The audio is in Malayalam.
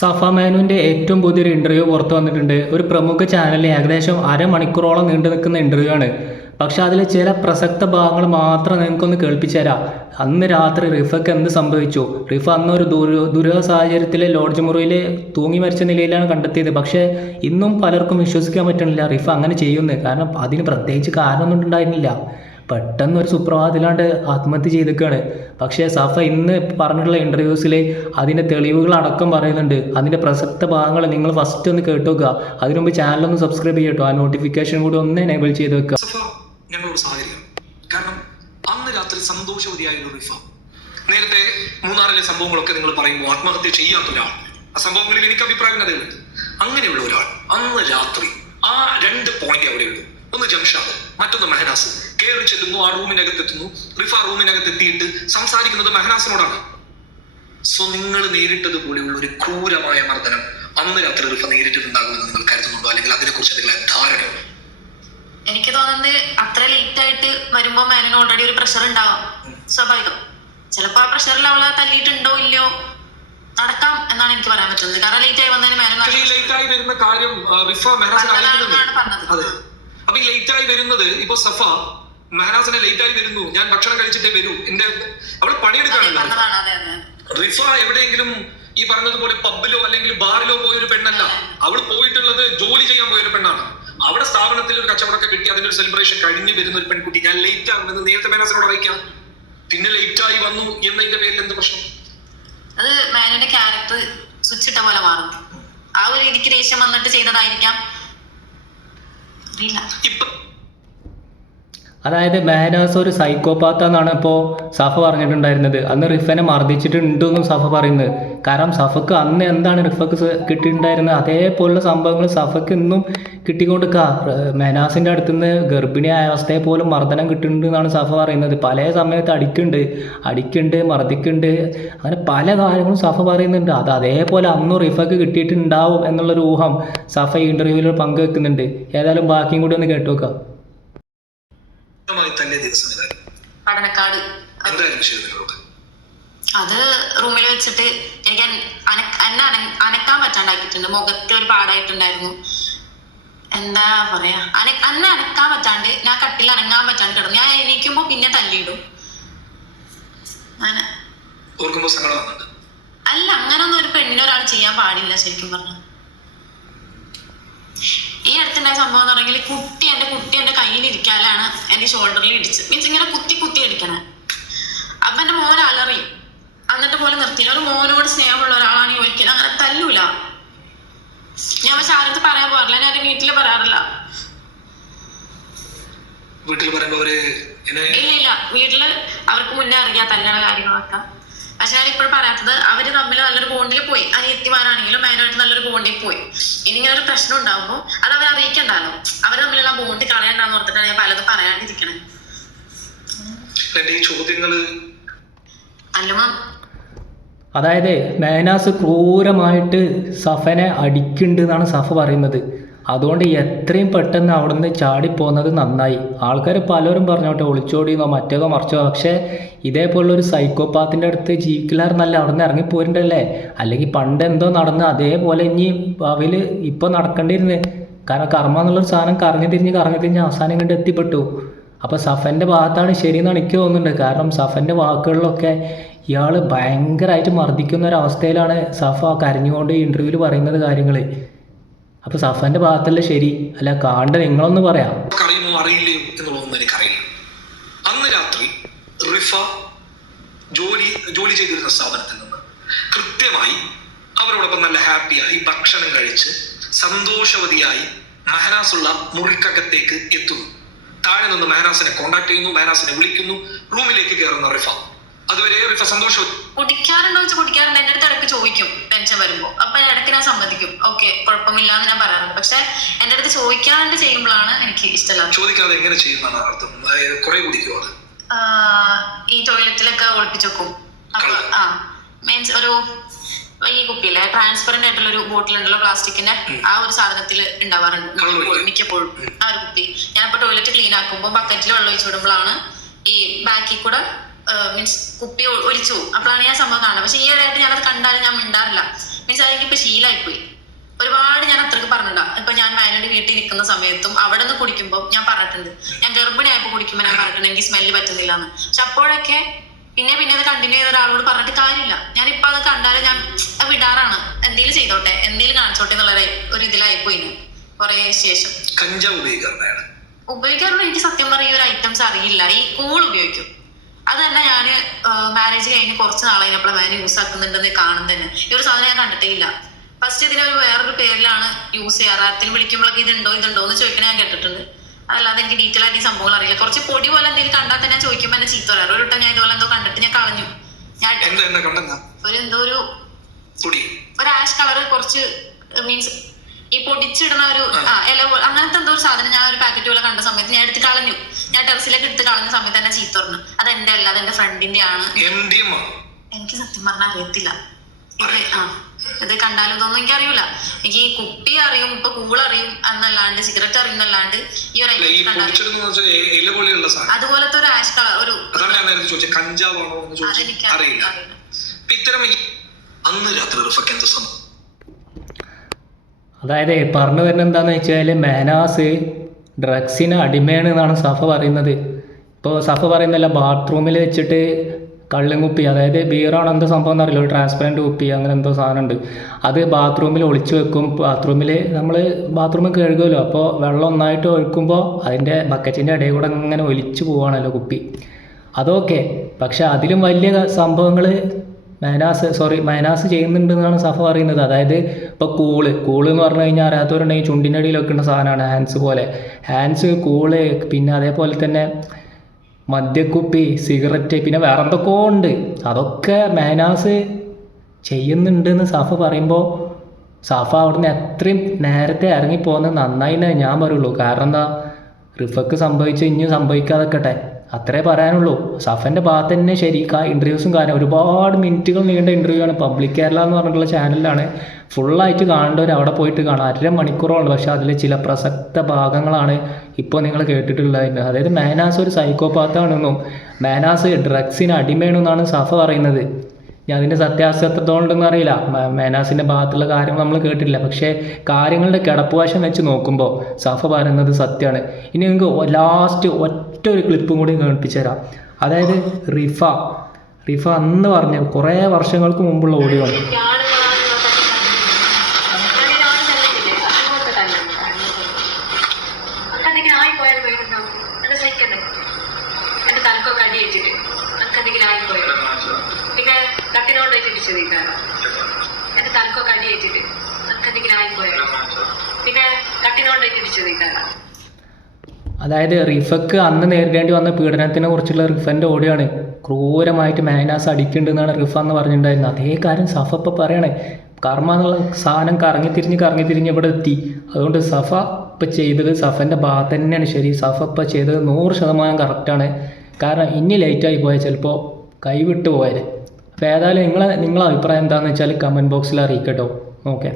സഫ മാനുവിൻ്റെ ഏറ്റവും പുതിയൊരു ഇൻ്റർവ്യൂ പുറത്തു വന്നിട്ടുണ്ട്. ഒരു പ്രമുഖ ചാനലിൽ ഏകദേശം അരമണിക്കൂറോളം നീണ്ടു നിൽക്കുന്ന ഇൻ്റർവ്യൂ ആണ്. പക്ഷെ അതിൽ ചില പ്രസക്ത ഭാഗങ്ങൾ മാത്രം നിങ്ങൾക്കൊന്ന് കേൾപ്പിച്ചു തരാം. അന്ന് രാത്രി റിഫക്ക് എന്ത് സംഭവിച്ചു? റിഫ അന്നൊരു ദുരൂഹ സാഹചര്യത്തിൽ ലോഡ്ജ് മുറിയിൽ തൂങ്ങി മരിച്ച നിലയിലാണ് കണ്ടെത്തിയത്. പക്ഷേ ഇന്നും പലർക്കും വിശ്വസിക്കാൻ പറ്റണില്ല റിഫ അങ്ങനെ ചെയ്യുന്നു. കാരണം അതിന് പ്രത്യേകിച്ച് കാരണമൊന്നും ഉണ്ടായിരുന്നില്ല. പെട്ടെന്ന് ഒരു സുപ്രഭാതത്തിലാണ്ട് ആത്മഹത്യ ചെയ്തിരിക്കുകയാണ്. പക്ഷേ സഫ ഇന്ന് പറഞ്ഞിട്ടുള്ള ഇൻ്റർവ്യൂസിൽ അതിൻ്റെ തെളിവുകൾ അടക്കം പറയുന്നുണ്ട്. അതിൻ്റെ പ്രസക്ത ഭാഗങ്ങൾ നിങ്ങൾ ഫസ്റ്റ് ഒന്ന് കേട്ടു വെക്കുക. അതിനു മുമ്പ് ചാനലൊന്ന് സബ്സ്ക്രൈബ് ചെയ്യട്ടോ. ആ നോട്ടിഫിക്കേഷൻ കൂടി ഒന്ന് എനേബിൾ ചെയ്ത് വെക്കുക. ഞങ്ങളോട് സഹകരിക്കണം. കാരണം അന്ന് രാത്രി സന്തോഷവതിയായ ഒരു റിഫ നേരത്തെ മൂന്നാറിലെ സംഭവങ്ങളൊക്കെ നിങ്ങൾ പറയുമ്പോൾ ആത്മഹത്യ ചെയ്യാത്ത ഒരാൾ, ആ സംഭവങ്ങളിൽ എനിക്ക് അഭിപ്രായം അതേയുണ്ട്. അങ്ങനെയുള്ള ഒരാൾ അന്ന് രാത്രി ആ 2 പോയിന്റ് അവിടെയുള്ളൂ. ഒന്ന് ജംഷാദ്, മറ്റൊന്ന് മെഹനാസ്. കയറി ചെല്ലുന്നു, ആ റൂമിനകത്തെത്തുന്നു. റിഫ റൂമിനകത്തെത്തിയിട്ട് സംസാരിക്കുന്നത് മെഹനാസിനോടാണ്. സോ നിങ്ങൾ നേരിട്ടതുപോലെയുള്ള ഒരു ക്രൂരമായ മർദ്ദനം അന്ന് രാത്രി റിഫ നേരിട്ടിട്ടുണ്ടാകുമെന്ന് നിങ്ങൾ കരുതുന്നുണ്ടോ? അല്ലെങ്കിൽ അതിനെക്കുറിച്ച് എന്തെങ്കിലും ധാരണയുണ്ടോ? എനിക്ക് തോന്നുന്നത് അത്ര ലേറ്റ് ആയിട്ട് വരുമ്പോ മാനിന് ഓൾറെഡി ഒരു പ്രഷർ ഉണ്ടാവും, സ്വാഭാവികം. ചിലപ്പോ ആ പ്രഷറിൽ അവളെ തല്ലിയിട്ടുണ്ടോ ഇല്ലയോ നടക്കാം എന്നാണ് എനിക്ക് പറയാൻ പറ്റുന്നത്. കാരണം ലേറ്റ് ആയി വന്നതിന് ലേറ്റായി വരുന്ന കാര്യം റിഫ അതെ. അപ്പൊ ഈ ലേറ്റ് ആയി വരുന്നത് ഇപ്പൊ സഫ മെഹനാസിനെ ലേറ്റ് ആയി വരുന്നു, ഞാൻ ഭക്ഷണം കഴിച്ചിട്ടേ വരൂ, എന്റെ അവള് പണിയെടുക്കാനല്ല. റിഫ എവിടെയെങ്കിലും ഈ പറഞ്ഞതുപോലെ പബ്ബിലോ അല്ലെങ്കിൽ ബാറിലോ പോയൊരു പെണ്ണല്ല. അവള് പോയിട്ടുള്ളത് ജോലി ചെയ്യാൻ പോയൊരു പെണ്ണാണ്. അവിടെ സ്ഥാപനത്തിൽ ഒരു കച്ചവടമൊക്കെ കിട്ടി അതിന്റെ ഒരു സെലിബ്രേഷൻ കഴിഞ്ഞ് വരുന്ന ഒരു പെൺകുട്ടി ഞാൻ ലേറ്റ് ആകുമെന്ന് നേരത്തെ മെഹനാസിനോട് അറിയിക്കാം. പിന്നെ ലേറ്റ് ആയി വന്നു എന്നതിന്റെ പേരിൽ എന്ത് പ്രശ്നം? അത് മാനിന്റെ ക്യാരക്ടർ സ്വിച്ച് ഇട്ട പോലെ മാറും. ആ ഒരു രീതിക്ക് ദേഷ്യം വന്നിട്ട് ചെയ്തതായിരിക്കാം. അതായത് മെഹനാസ് ഒരു സൈക്കോപാത്താന്നാണ് ഇപ്പോൾ സഫ പറഞ്ഞിട്ടുണ്ടായിരുന്നത്. അന്ന് റിഫനെ മർദ്ദിച്ചിട്ടുണ്ടെന്നും സഫ പറയുന്നത്. കാരണം സഫക്ക് അന്ന് എന്താണ് റിഫക്ക് കിട്ടിയിട്ടുണ്ടായിരുന്നത് അതേപോലുള്ള സംഭവങ്ങൾ സഫക്ക് ഇന്നും കിട്ടിക്കൊണ്ടിരിക്കുക. മെഹനാസിൻ്റെ അടുത്തുനിന്ന് ഗർഭിണിയായ അവസ്ഥയെ പോലും മർദ്ദനം കിട്ടുന്നുണ്ട് എന്നാണ് സഫ പറയുന്നത്. പല സമയത്ത് അടിക്കുന്നുണ്ട്, മർദ്ദിക്കുന്നുണ്ട്, അങ്ങനെ പല കാര്യങ്ങളും സഫ പറയുന്നുണ്ട്. അത് അതേപോലെ അന്നും റിഫക്ക് കിട്ടിയിട്ടുണ്ടാവും എന്നുള്ളൊരു ഊഹം സഫ ഈ ഇൻ്റർവ്യൂവിൽ പങ്കുവെക്കുന്നുണ്ട്. ഏതായാലും ബാക്കിയും കൂടി ഒന്ന് കേട്ടു നോക്കാം. പഠനക്കാട് അത് റൂമിൽ വെച്ചിട്ട് എനിക്ക് എന്നെ അനക്കാൻ പറ്റാണ്ടാക്കിയിട്ടുണ്ട്. മുഖത്ത് ഒരു പാടായിട്ടുണ്ടായിരുന്നു. എന്താ പറയാ, അന്നെ അനക്കാൻ പറ്റാണ്ട് ഞാൻ കട്ടിൽ അനങ്ങാൻ പറ്റാണ്ട് കിടന്നു. ഞാൻ എണീക്കുമ്പോ പിന്നെ തല്ലിയിടും. അല്ല, അങ്ങനൊന്നും ഒരു പെണ്ണിനെ ഒരാൾ ചെയ്യാൻ പാടില്ല ശരിക്കും പറഞ്ഞു. ഈ അടുത്തുണ്ടായ സംഭവം എന്ന് പറഞ്ഞെങ്കിൽ എന്റെ കുട്ടി എന്റെ കയ്യിൽ ഇരിക്കാനാണ് എന്റെ ഷോൾഡറിൽ ഇടിച്ച്, മീൻസ് ഇങ്ങനെ കുത്തി അടിക്കണേ. അപ്പൊ എന്റെ മോൻ അലറി. എന്നിട്ട് പോലെ നിർത്തിയില്ല. ഒരു മോനോട് സ്നേഹമുള്ള ഒരാളാണ് ചോദിക്കുന്നത്. അങ്ങനെ തല്ലൂല. ഞാൻ പക്ഷെ ആരത്ത് പറയാൻ പാടില്ല. ഞാൻ എന്റെ വീട്ടില് പറയാറില്ല. ഇല്ല, വീട്ടില് അവർക്ക് മുന്നേ അറിയാം തല്ലണ കാര്യങ്ങളൊക്കെ. പക്ഷെ ഞാൻ ഇപ്പോഴും പറയാത്തത് അവര് തമ്മിൽ നല്ലൊരു ബോണ്ടിൽ പോയി. അനിയത്തിമാരാണെങ്കിലും അതിനായിട്ട് നല്ലൊരു ബോണ്ടിൽ പോയി. ഇനി ഇങ്ങനെ ഒരു പ്രശ്നം ഉണ്ടാകുമ്പോൾ അത് അവരെ അറിയിക്കണ്ടല്ലോ. അവർ തമ്മിലുള്ള ബോണ്ട് കളയണ്ടെന്ന് ഓർത്തിട്ടാണ് ഞാൻ പലതും പറയാണ്ടിരിക്കണേ. അതായത് മെഹനാസ് ക്രൂരമായിട്ട് സഫനെ അടിക്കുന്നുണ്ട് എന്നാണ് സഫ പറയുന്നത്. അതുകൊണ്ട് എത്രയും പെട്ടെന്ന് അവിടെ നിന്ന് ചാടിപ്പോകുന്നത് നന്നായി. ആൾക്കാർ പലരും പറഞ്ഞോട്ടെ ഒളിച്ചോടിയെന്നോ മറ്റേതോ മറിച്ചോ. പക്ഷേ ഇതേപോലുള്ളൊരു സൈക്കോപാത്തിൻ്റെ അടുത്ത് ജീവിക്കലായിരുന്നല്ല അവിടെ നിന്ന് ഇറങ്ങിപ്പോരുന്നുണ്ടല്ലേ. അല്ലെങ്കിൽ പണ്ട് എന്തോ നടന്ന് അതേപോലെ ഇനി അവയിൽ ഇപ്പോൾ നടക്കേണ്ടിയിരുന്നു. കാരണം കർമ്മ എന്നുള്ളൊരു സാധനം കറങ്ങി തിരിഞ്ഞ് അവസാനം കണ്ട് എത്തിപ്പെട്ടു. അപ്പോൾ സഫൻ്റെ ഭാഗത്താണ് ശരിയെന്നാണ് എനിക്ക് തോന്നുന്നുണ്ട്. കാരണം സഫൻ്റെ വാക്കുകളിലൊക്കെ ഇയാൾ ഭയങ്കരമായിട്ട് മർദ്ദിക്കുന്ന ഒരവസ്ഥയിലാണ് സഫ കരഞ്ഞുകൊണ്ട് ഇൻ്റർവ്യൂവിൽ പറയുന്നത് കാര്യങ്ങൾ. അപ്പൊ സഫന്റെ ഭാഗത്തല്ലേ ശരി? അല്ല കാണ്ട നിങ്ങളൊന്ന് പറയാം. അറിയില്ലയോ എന്നുള്ളതൊന്നും എനിക്കറിയില്ല. അന്ന് രാത്രി റിഫ ജോലി ചെയ്തിരുന്ന സ്ഥാപനത്തിൽ നിന്ന് കൃത്യമായി അവരോടൊപ്പം നല്ല ഹാപ്പിയായി ഭക്ഷണം കഴിച്ച് സന്തോഷവതിയായി മെഹനാസുള്ള മുറിക്കകത്തേക്ക് എത്തുന്നു. താഴെ നിന്ന് മെഹനാസിനെ കോണ്ടാക്ട് ചെയ്യുന്നു, മെഹനാസിനെ വിളിക്കുന്നു, റൂമിലേക്ക് കയറുന്ന റിഫ. അതുവരെ റിഫ സന്തോഷം. കുടിക്കാറുണ്ടോ വെച്ചാൽ കുടിക്കാറുണ്ട്. എന്റെ അടുത്ത് ഇടയ്ക്ക് ചോദിക്കും ടെൻഷൻ വരുമ്പോ. അപ്പൊ ഇടയ്ക്ക് ഞാൻ സമ്മതിക്കും, ഓക്കെ കുഴപ്പമില്ല എന്ന് ഞാൻ പറയാറുണ്ട്. പക്ഷെ എന്റെ അടുത്ത് ചോദിക്കാണ്ട് ചെയ്യുമ്പോഴാണ് എനിക്ക് ഇഷ്ടമല്ല. ചോദിക്കാതെ എങ്ങനെ ചെയ്യുന്നതാണ് അർത്ഥം? കുറെ കുടിക്കുമോ? ഈ ടോയ്ലറ്റിലൊക്കെ ഒളിപ്പിച്ചു വെക്കും. അപ്പൊ മീൻസ് ഒരു ഈ കുപ്പിയില്ലേ ട്രാൻസ്പെറന്റ് ആയിട്ടുള്ള ഒരു ബോട്ടിൽ ഉണ്ടല്ലോ പ്ലാസ്റ്റിക്കിന്റെ, ആ ഒരു സാധനത്തിൽ ഉണ്ടാവാറുണ്ട് മിക്കപ്പോഴും ആ ഒരു കുപ്പി. ഞാനിപ്പോ ടോയ്ലറ്റ് ക്ലീൻ ആക്കുമ്പോൾ ബക്കറ്റിൽ വെള്ളം ഒഴിച്ചു വിടുമ്പോഴാണ് ഈ ബാക്കിൽ കൂടെ മീൻസ് കുപ്പി ഒലിച്ചു പോകും. അപ്പോഴാണ് ഞാൻ സംഭവം കാണുന്നത്. പക്ഷെ ഈയിടെയായിട്ട് ഞാനത് കണ്ടാലും ഞാൻ മിണ്ടാറില്ല. മീൻസ് അതെനിക്ക് ഇപ്പൊ ശീലമായിപ്പോയി. ഒരുപാട് ഞാൻ അത്രക്ക് പറഞ്ഞിട്ടാ. ഇപ്പൊ ഞാൻ വയനാട് വീട്ടിൽ നിൽക്കുന്ന സമയത്തും അവിടെ നിന്ന് കുടിക്കുമ്പോൾ ഞാൻ പറഞ്ഞിട്ടുണ്ട്, ഞാൻ ഗർഭിണിയായപ്പോൾ കുടിക്കുമ്പോൾ ഞാൻ പറഞ്ഞിട്ടുണ്ട് എനിക്ക് സ്മെല്ല് പറ്റുന്നില്ല എന്ന്. പക്ഷെ അപ്പോഴൊക്കെ പിന്നെ അത് കണ്ടിന്യൂ ചെയ്ത ഒരാളോട് പറഞ്ഞിട്ട് കാര്യമില്ല. ഞാനിപ്പോൾ അത് കണ്ടാലും ഞാൻ വിടാറാണ്. എന്തെങ്കിലും ചെയ്തോട്ടെ, എന്തെങ്കിലും കാണിച്ചോട്ടെ എന്നുള്ള ഒരു ഇതിലായിപ്പോയി കുറെ ശേഷം. കഞ്ചാവ് ഉപയോഗിക്കാറുണ്ട്. എനിക്ക് സത്യം പറയും ഈ ഒരു ഐറ്റംസ് അറിയില്ല. ഈ കൂൾ ഉപയോഗിക്കും. അത് തന്നെ ഞാൻ മാരേജ് കഴിഞ്ഞ് കുറച്ച് നാൾ കഴിഞ്ഞപ്പോൾ ഞാൻ യൂസ് ആക്കുന്നുണ്ടെന്ന് കാണുന്നത്. ഈ ഒരു സാധനം ഞാൻ കണ്ടിട്ടേ ഇല്ല. ഫസ്റ്റ് ഇതിന് വേറൊരു പേരിലാണ് യൂസ് ചെയ്യാറ്. ആർക്കെങ്കിലും വിളിക്കുമ്പോഴൊക്കെ ഇതുണ്ടോ എന്ന് ചോദിക്കണേ ഞാൻ കേട്ടിട്ടുണ്ട്. അതല്ലാതെ എനിക്ക് ഡീറ്റെയിൽ ആയിട്ട് ഈ സംഭവങ്ങൾ അറിയില്ല. കുറച്ച് പൊടി പോലെ എന്തെങ്കിലും കണ്ടാൽ തന്നെ ചോദിക്കുമ്പോൾ എന്നെ ചീത്ത പറയാറ്. ഒരു വട്ടം ഞാൻ ഇതുപോലെ എന്തോ കണ്ടിട്ട് ഞാൻ കളഞ്ഞു. ഞാൻ ഒരു ആഷ് കളർ കുറച്ച് മീൻസ് ഈ പൊടിച്ചിടുന്ന ഒരു ഇല അങ്ങനത്തെ എന്തോ ഒരു സാധനം ഞാൻ ഒരു പാക്കറ്റ് പോലെ കണ്ട സമയത്ത് ഞാൻ എടുത്ത് കളഞ്ഞു. ഞാൻ ടെറസിലേക്ക് എടുത്ത് കളഞ്ഞ സമയത്ത് തന്നെ ചീത്ത പറഞ്ഞു. അത് എന്റെ അല്ല, അത് എന്റെ ഫ്രണ്ടിന്റെ ആണ്. എനിക്ക് സത്യം പറഞ്ഞാൽ അറിയത്തില്ല. ഇത് കണ്ടാലും ഇതൊന്നും എനിക്ക് അറിയൂല. എനിക്ക് ഈ കുപ്പി അറിയും, ഇപ്പൊ കൂളറിയും എന്നല്ലാണ്ട് സിഗരറ്റ് അറിയുന്നല്ലാണ്ട് ഈ ഒരു അതുപോലത്തെ ഒരു ആഷ് കളർ ഒരു അതെനിക്ക് അറിയില്ല. അതായത് പറഞ്ഞു വരുന്നത് എന്താണെന്ന് വെച്ചാൽ മെഹനാസ് ഡ്രഗ്സിന് അടിമയാണ് എന്നാണ് സഫ പറയുന്നത്. ഇപ്പോൾ സഫ പറയുന്നില്ല, ബാത്റൂമിൽ വെച്ചിട്ട് കള്ളും കുപ്പി, അതായത് ബിയറാണ് എന്താ സംഭവം എന്നറിയില്ല, ഒരു ട്രാൻസ്പെറൻറ്റ് കുപ്പി അങ്ങനെ എന്തോ സാധനമുണ്ട്, അത് ബാത്റൂമിൽ ഒളിച്ചു വെക്കും. ബാത്റൂമിൽ നമ്മൾ ബാത്റൂമിൽ കഴുകുമല്ലോ, അപ്പോൾ വെള്ളം ഒന്നായിട്ട് ഒഴിക്കുമ്പോൾ അതിൻ്റെ ബക്കറ്റിൻ്റെ ഇടയിൽ കൂടെ അങ്ങനെ ഒലിച്ചു പോവുകയാണല്ലോ കുപ്പി. അതൊക്കെ പക്ഷെ അതിലും വലിയ സംഭവങ്ങൾ മെഹനാസ് ചെയ്യുന്നുണ്ടെന്നാണ് സഫ പറയുന്നത്. അതായത് ഇപ്പോൾ കൂള് എന്ന് പറഞ്ഞു കഴിഞ്ഞാൽ അറിയാത്തവരുണ്ടെങ്കിൽ ചുണ്ടിൻ്റെ അടിയിലൊക്കെ ഉള്ള സാധനമാണ്, ഹാൻഡ്സ് കൂള്, പിന്നെ അതേപോലെ തന്നെ മദ്യക്കുപ്പി, സിഗരറ്റ്, പിന്നെ വേറെ എന്തൊക്കെയോ ഉണ്ട്. അതൊക്കെ മെഹനാസ് ചെയ്യുന്നുണ്ടെന്ന് സഫ പറയുമ്പോൾ സഫ അവിടുന്ന് എത്രയും നേരത്തെ ഇറങ്ങിപ്പോകുന്നത് നന്നായിന്നേ ഞാൻ പറയുള്ളൂ. കാരണം എന്താ, റിഫക്ക് സംഭവിച്ച് ഇനിയും സംഭവിക്കാതെക്കട്ടെ, അത്രേ പറയാനുള്ളൂ. സഫൻ്റെ ഭാഗത്ത് തന്നെ ശരി. ഇൻ്റർവ്യൂസും കാര്യം ഒരുപാട് മിനിറ്റുകൾ നീണ്ട ഇൻ്റർവ്യൂ ആണ്. പബ്ലിക് കേരള എന്ന് പറഞ്ഞിട്ടുള്ള ചാനലിലാണ്. ഫുള്ളായിട്ട് കാണേണ്ടവർ അവിടെ പോയിട്ട് കാണാം. 1.5 മണിക്കൂറോളം. പക്ഷേ അതിൽ ചില പ്രസക്ത ഭാഗങ്ങളാണ് ഇപ്പോൾ നിങ്ങൾ കേട്ടിട്ടുള്ളത്. അതായത് മെഹനാസ് ഒരു സൈക്കോപാത്താണെന്നും മെഹനാസ് ഡ്രഗ്സിന് അടിമയാണെന്നാണ് സഫ പറയുന്നത്. ഞാൻ അതിൻ്റെ സത്യാസത്യത്തോണ്ടെന്ന് അറിയില്ല, മെഹനാസിൻ്റെ ഭാഗത്തുള്ള കാര്യങ്ങൾ നമ്മൾ കേട്ടിട്ടില്ല. പക്ഷേ കാര്യങ്ങളുടെ കിടപ്പുവശം വെച്ച് നോക്കുമ്പോൾ സഫ പറയുന്നത് സത്യമാണ്. ഇനി നിങ്ങൾക്ക് ലാസ്റ്റ് ഒറ്റ ഒരു ക്ലിപ്പും കൂടി കേൾപ്പിച്ചു തരാം. അതായത് റിഫ അന്ന് പറഞ്ഞ കുറേ വർഷങ്ങൾക്ക് മുമ്പുള്ള ഓഡിയോ ആണ്. പിന്നെ കട്ടിനോട് ഇടിച്ചത് എന്റെ തലക്കൊക്കെ അടിയേറ്റിട്ട് എന്തെങ്കിലും ആയിപ്പോയോ, പിന്നെ കട്ടിനോട് ഇടിച്ചത്. അതായത് റിഫക്ക് അന്ന് നേരിടേണ്ടി വന്ന പീഡനത്തിനെ കുറിച്ചുള്ള റിഫൻ്റെ ഓഡിയോ ആണ്. ക്രൂരമായിട്ട് മെഹനാസ് അടിക്കുന്നുണ്ടെന്നാണ് റിഫ എന്ന് പറഞ്ഞിട്ടുണ്ടായിരുന്നത്. അതേ കാര്യം സഫ ഇപ്പോൾ പറയണേ. കർമ്മ എന്നുള്ള സാധനം കറങ്ങി തിരിഞ്ഞ് ഇവിടെ എത്തി. അതുകൊണ്ട് സഫ ഇപ്പോൾ ചെയ്തത് സഫൻ്റെ ഭാഗത്ത് തന്നെയാണ് ശരി. സഫ ഇപ്പോൾ ചെയ്തത് 100% കറക്റ്റാണ്. കാരണം ഇനി ലേറ്റായി പോയാൽ ചിലപ്പോൾ കൈവിട്ട് പോയാൽ. അപ്പോൾ ഏതായാലും നിങ്ങളെ അഭിപ്രായം എന്താണെന്ന് വെച്ചാൽ കമൻറ്റ് ബോക്സിൽ അറിയിക്കട്ടോ. ഓക്കെ.